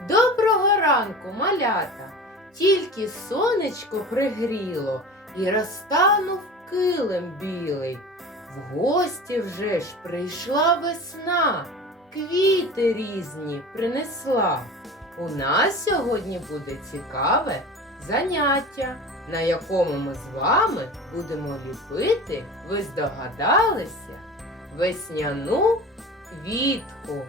Доброго ранку, малята! Тільки сонечко пригріло і розтанув килим білий. В гості вже ж прийшла весна, квіти різні принесла. У нас сьогодні буде цікаве заняття, на якому ми з вами будемо ліпити, ви здогадалися, весняну квітку.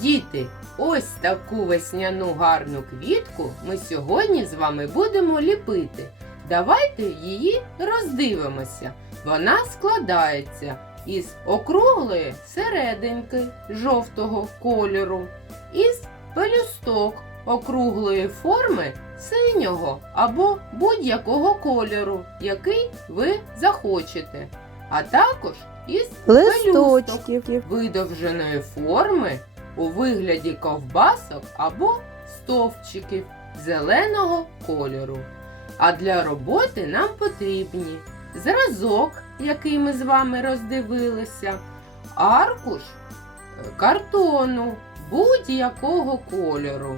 Діти, ось таку весняну гарну квітку ми сьогодні з вами будемо ліпити. Давайте її роздивимося. Вона складається із округлої серединки жовтого кольору, із пелюсток округлої форми синього або будь-якого кольору, який ви захочете, а також із листочків. видовженої форми у вигляді ковбасок або стовпчиків зеленого кольору. А для роботи нам потрібні зразок, який ми з вами роздивилися, аркуш картону будь-якого кольору,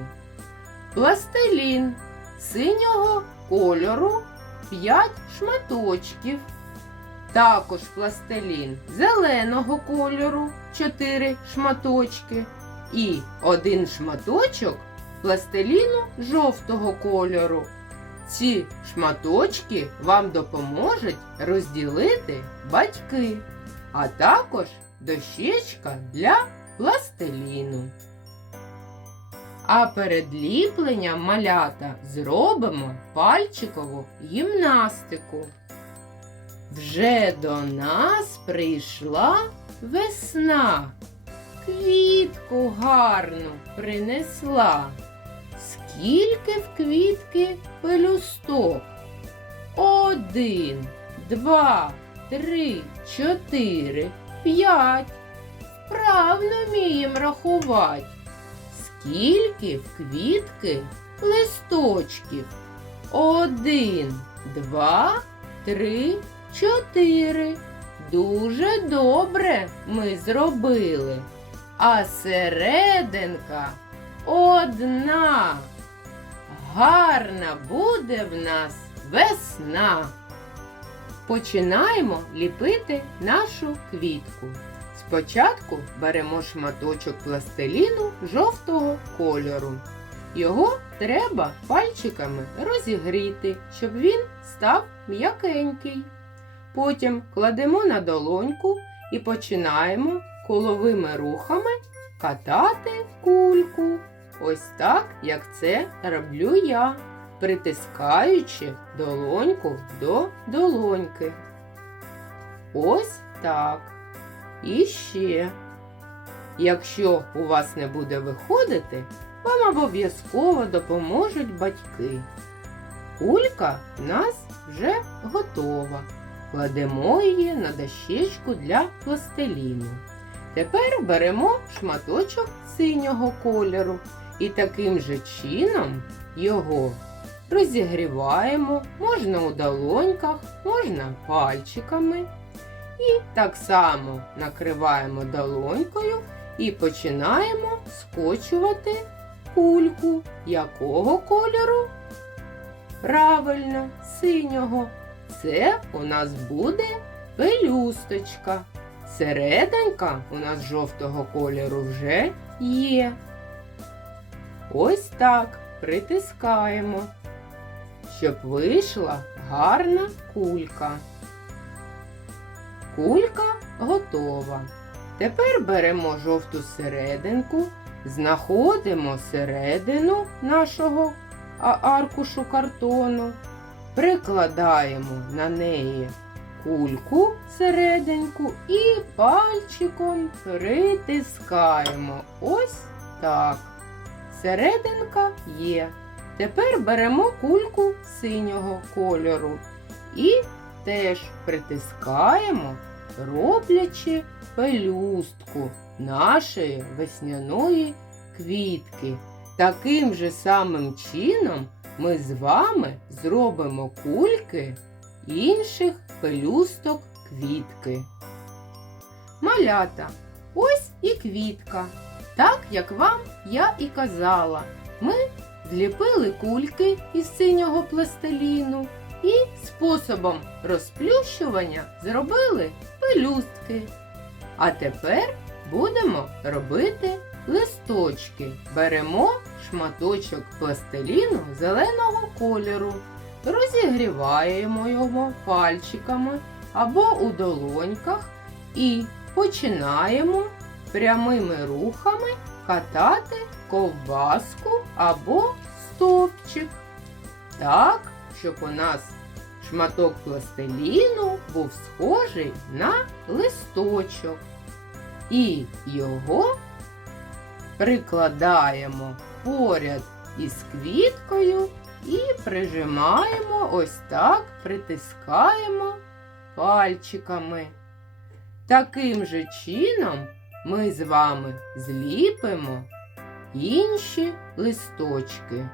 пластилін синього кольору 5 шматочків. Також пластилін зеленого кольору 4 шматочки і один шматочок пластиліну жовтого кольору. Ці шматочки вам допоможуть розділити батьки, а також дощечка для пластиліну. А перед ліпленням малята зробимо пальчикову гімнастику. Вже до нас прийшла весна, квітку гарну принесла. Скільки в квітки пелюсток? Один, два, три, чотири, п'ять. Правно вмієм рахувати. Скільки в квітки листочків? Один, два, три, чотири. Дуже добре ми зробили. А серединка одна. Гарна буде в нас весна. Починаємо ліпити нашу квітку. Спочатку беремо шматочок пластиліну жовтого кольору. Його треба пальчиками розігріти, щоб він став м'якенький. Потім кладемо на долоньку і починаємо коловими рухами катати кульку. Ось так, як це роблю я, притискаючи долоньку до долоньки. Ось так. І ще. Якщо у вас не буде виходити, вам обов'язково допоможуть батьки. Кулька в нас вже готова. Кладемо її на дощечку для пластиліну. Тепер беремо шматочок синього кольору і таким же чином його розігріваємо, можна у долоньках, можна пальчиками. І так само накриваємо долонькою і починаємо скочувати кульку. Якого кольору? Правильно, синього. Це у нас буде пелюсточка. Серединка у нас жовтого кольору вже є. Ось так притискаємо, щоб вийшла гарна кулька. Кулька готова. Тепер беремо жовту серединку, знаходимо середину нашого аркушу картону, прикладаємо на неї кульку серединку і пальчиком притискаємо. Ось так. Серединка є. Тепер беремо кульку синього кольору і теж притискаємо, роблячи пелюстку нашої весняної квітки. Таким же самим чином ми з вами зробимо кульки інших пелюсток квітки. Малята, ось і квітка. Так, як вам я і казала, ми зліпили кульки із синього пластиліну і способом розплющування зробили пелюстки. А тепер будемо робити листочки. Беремо шматочок пластиліну зеленого кольору, розігріваємо його пальчиками або у долоньках і починаємо прямими рухами катати ковбаску або стовпчик. Так, щоб у нас шматок пластиліну був схожий на листочок. І його прикладаємо поряд із квіткою і прижимаємо ось так, притискаємо пальчиками. Таким же чином ми з вами зліпимо інші листочки.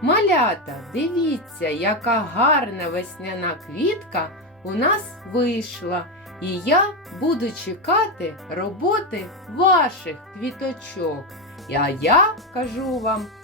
Малята, дивіться, яка гарна весняна квітка у нас вийшла. І я буду чекати роботи ваших квіточок. А я кажу вам